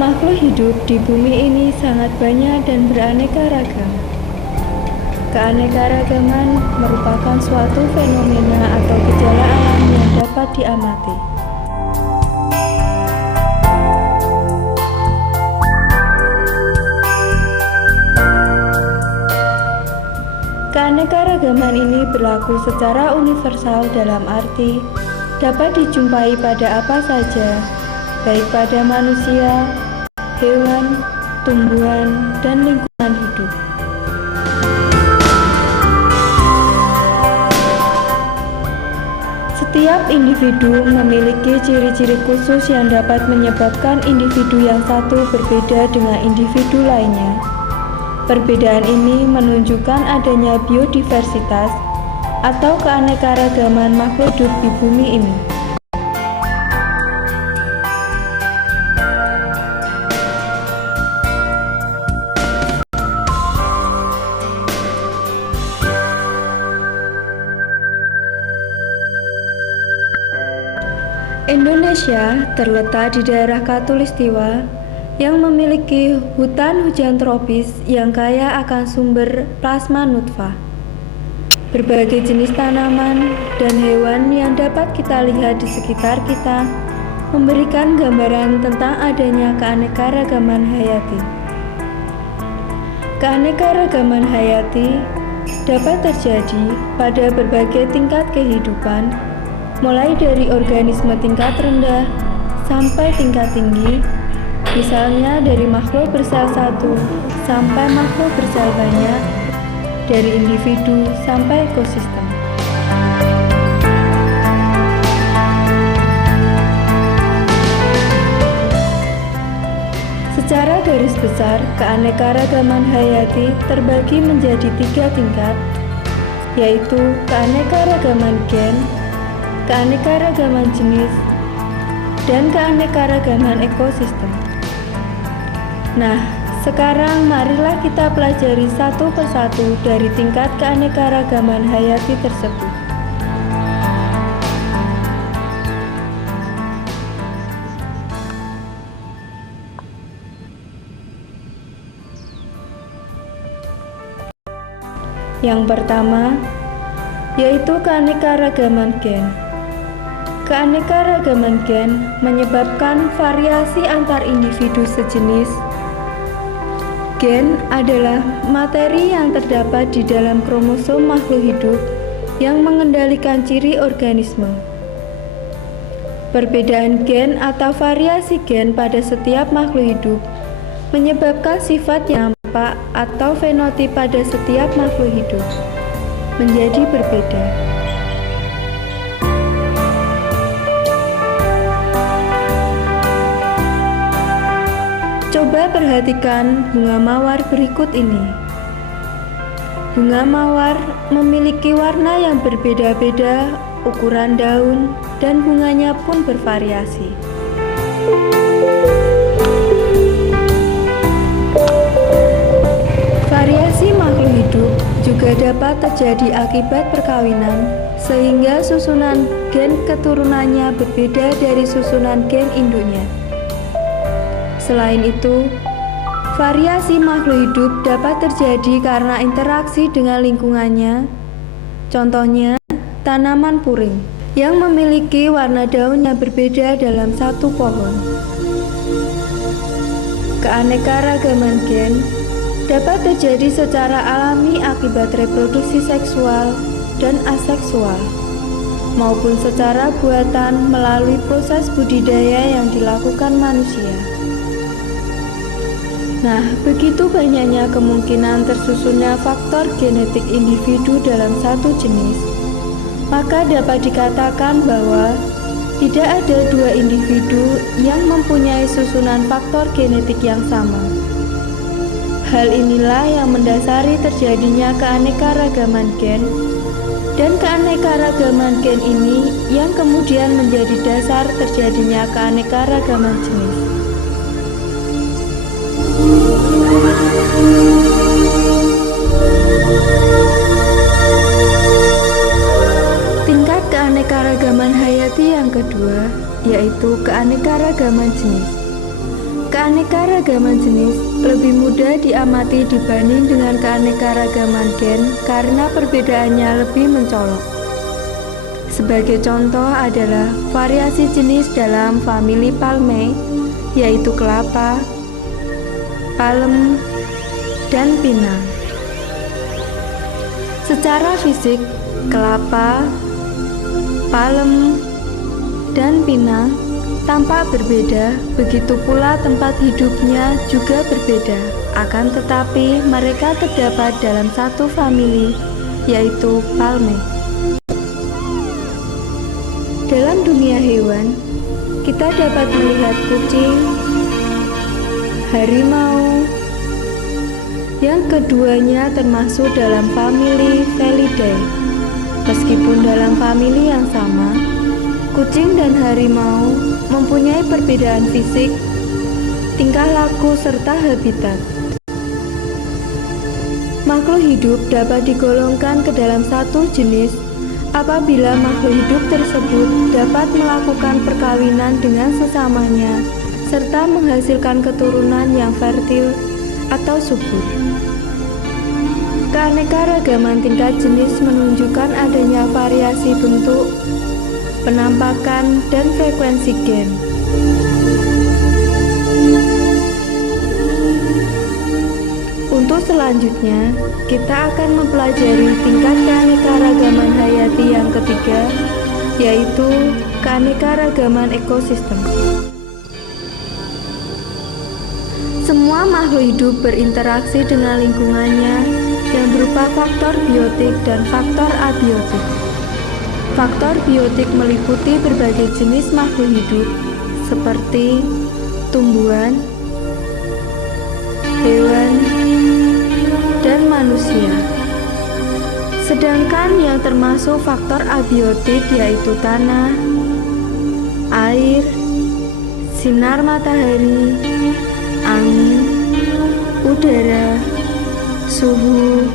Makhluk hidup di bumi ini sangat banyak dan beraneka ragam. Keanekaragaman merupakan suatu fenomena atau gejala alam yang dapat diamati. Keanekaragaman ini berlaku secara universal dalam arti dapat dijumpai pada apa saja, baik pada manusia, hewan, tumbuhan, dan lingkungan hidup. Setiap individu memiliki ciri-ciri khusus yang dapat menyebabkan individu yang satu berbeda dengan individu lainnya. Perbedaan ini menunjukkan adanya biodiversitas atau keanekaragaman makhluk hidup di bumi ini. Indonesia terletak di daerah Khatulistiwa yang memiliki hutan hujan tropis yang kaya akan sumber plasma nutfah. Berbagai jenis tanaman dan hewan yang dapat kita lihat di sekitar kita memberikan gambaran tentang adanya keanekaragaman hayati. Keanekaragaman hayati dapat terjadi pada berbagai tingkat kehidupan, mulai dari organisme tingkat rendah sampai tingkat tinggi, misalnya dari makhluk bersel satu sampai makhluk bersel banyak, dari individu sampai ekosistem. Secara garis besar, keanekaragaman hayati terbagi menjadi 3 tingkat, yaitu keanekaragaman gen, keanekaragaman jenis, dan keanekaragaman ekosistem. Nah, sekarang marilah kita pelajari satu persatu dari tingkat keanekaragaman hayati tersebut. Yang pertama, yaitu keanekaragaman gen. Keanekaragaman gen menyebabkan variasi antar individu sejenis. Gen adalah materi yang terdapat di dalam kromosom makhluk hidup yang mengendalikan ciri organisme. Perbedaan gen atau variasi gen pada setiap makhluk hidup menyebabkan sifat yang nampak atau fenotip pada setiap makhluk hidup menjadi berbeda. Coba perhatikan bunga mawar berikut ini. Bunga mawar memiliki warna yang berbeda-beda, ukuran daun, dan bunganya pun bervariasi. Variasi makhluk hidup juga dapat terjadi akibat perkawinan, sehingga susunan gen keturunannya berbeda dari susunan gen induknya. Selain itu, variasi makhluk hidup dapat terjadi karena interaksi dengan lingkungannya. Contohnya, tanaman puring yang memiliki warna daun yang berbeda dalam satu pohon. Keanekaragaman gen dapat terjadi secara alami akibat reproduksi seksual dan aseksual, maupun secara buatan melalui proses budidaya yang dilakukan manusia. Nah, begitu banyaknya kemungkinan tersusunnya faktor genetik individu dalam satu jenis, maka dapat dikatakan bahwa tidak ada dua individu yang mempunyai susunan faktor genetik yang sama. Hal inilah yang mendasari terjadinya keanekaragaman gen, dan keanekaragaman gen ini yang kemudian menjadi dasar terjadinya keanekaragaman jenis. Tingkat keanekaragaman hayati yang kedua, yaitu keanekaragaman jenis. Keanekaragaman jenis lebih mudah diamati dibanding dengan keanekaragaman gen karena perbedaannya lebih mencolok. Sebagai contoh adalah variasi jenis dalam famili Palmae, yaitu kelapa, palem, dan pinang. Secara fisik, kelapa, palem, dan pinang tampak berbeda, begitu pula tempat hidupnya juga berbeda. Akan tetapi mereka terdapat dalam satu famili, yaitu Palmae. Dalam dunia hewan, kita dapat melihat kucing, harimau, yang keduanya termasuk dalam famili Felidae. Meskipun dalam famili yang sama, kucing dan harimau mempunyai perbedaan fisik, tingkah laku, serta habitat. Makhluk hidup dapat digolongkan ke dalam satu jenis apabila makhluk hidup tersebut dapat melakukan perkawinan dengan sesamanya serta menghasilkan keturunan yang fertil atau subur. Keanekaragaman tingkat jenis menunjukkan adanya variasi bentuk, penampakan, dan frekuensi gen. Untuk selanjutnya, kita akan mempelajari tingkat keanekaragaman hayati yang ketiga, yaitu keanekaragaman ekosistem. Semua makhluk hidup berinteraksi dengan lingkungannya yang berupa faktor biotik dan faktor abiotik. Faktor biotik meliputi berbagai jenis makhluk hidup seperti tumbuhan, hewan, dan manusia. Sedangkan yang termasuk faktor abiotik yaitu tanah, air, sinar matahari, angin, udara, suhu,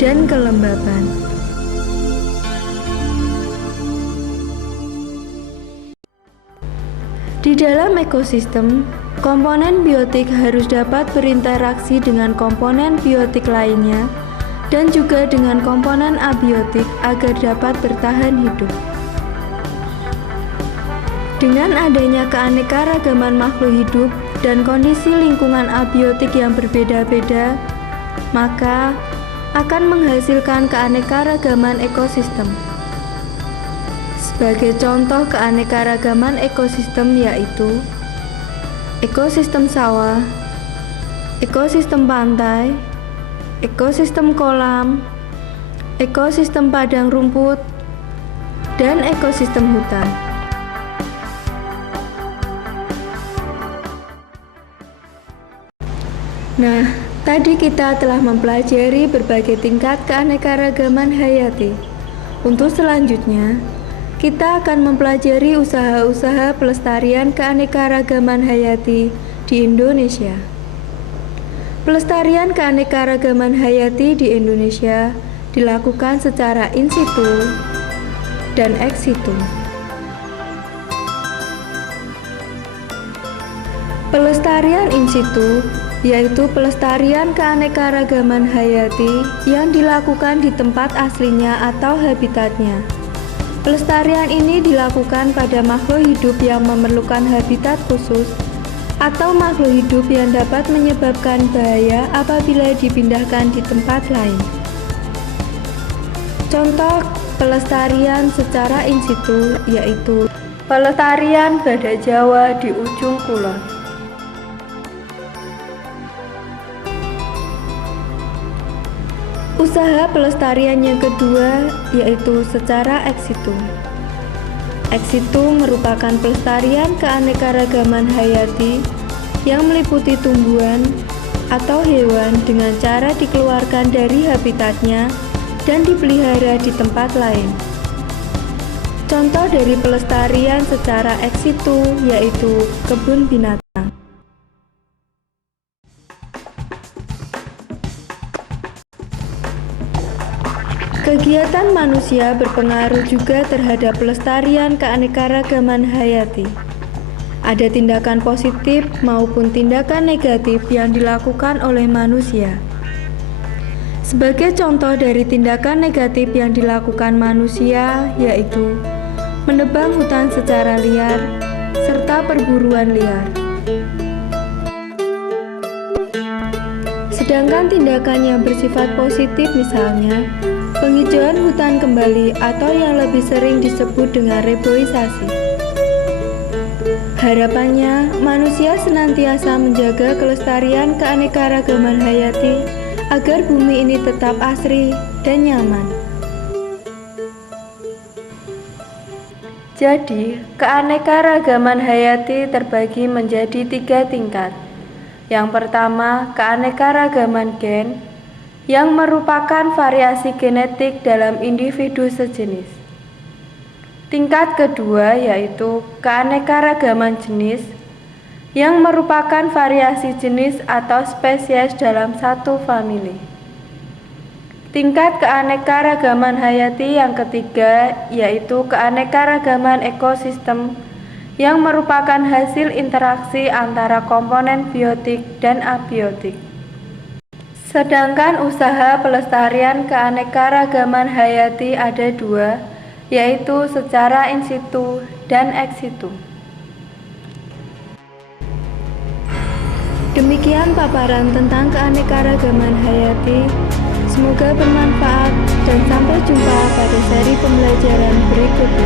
dan kelembapan. Di dalam ekosistem, komponen biotik harus dapat berinteraksi dengan komponen biotik lainnya dan juga dengan komponen abiotik agar dapat bertahan hidup. Dengan adanya keanekaragaman makhluk hidup dan kondisi lingkungan abiotik yang berbeda-beda, maka akan menghasilkan keanekaragaman ekosistem. Sebagai contoh keanekaragaman ekosistem yaitu ekosistem sawah, ekosistem pantai, ekosistem kolam, ekosistem padang rumput, dan ekosistem hutan. Nah, tadi kita telah mempelajari berbagai tingkat keanekaragaman hayati. Untuk selanjutnya, kita akan mempelajari usaha-usaha pelestarian keanekaragaman hayati di Indonesia. Pelestarian keanekaragaman hayati di Indonesia dilakukan secara in situ dan ex situ. Pelestarian in situ yaitu pelestarian keanekaragaman hayati yang dilakukan di tempat aslinya atau habitatnya. Pelestarian ini dilakukan pada makhluk hidup yang memerlukan habitat khusus atau makhluk hidup yang dapat menyebabkan bahaya apabila dipindahkan di tempat lain. Contoh pelestarian secara in situ yaitu pelestarian badak Jawa di ujung kulon. Usaha pelestarian yang kedua yaitu secara ex situ. Ex situ merupakan pelestarian keanekaragaman hayati yang meliputi tumbuhan atau hewan dengan cara dikeluarkan dari habitatnya dan dipelihara di tempat lain. Contoh dari pelestarian secara ex situ yaitu kebun binatang. Kegiatan manusia berpengaruh juga terhadap pelestarian keanekaragaman hayati. Ada tindakan positif maupun tindakan negatif yang dilakukan oleh manusia. Sebagai contoh dari tindakan negatif yang dilakukan manusia, yaitu menebang hutan secara liar serta perburuan liar. Sedangkan tindakan yang bersifat positif misalnya penghijauan hutan kembali atau yang lebih sering disebut dengan reboisasi. Harapannya, manusia senantiasa menjaga kelestarian keanekaragaman hayati agar bumi ini tetap asri dan nyaman. Jadi, keanekaragaman hayati terbagi menjadi 3 tingkat. Yang pertama, keanekaragaman gen, yang merupakan variasi genetik dalam individu sejenis. Tingkat kedua yaitu keanekaragaman jenis, yang merupakan variasi jenis atau spesies dalam satu famili. Tingkat keanekaragaman hayati yang ketiga yaitu keanekaragaman ekosistem, yang merupakan hasil interaksi antara komponen biotik dan abiotik. Sedangkan usaha pelestarian keanekaragaman hayati ada 2, yaitu secara in situ dan ex situ. Demikian paparan tentang keanekaragaman hayati. Semoga bermanfaat dan sampai jumpa pada seri pembelajaran berikutnya.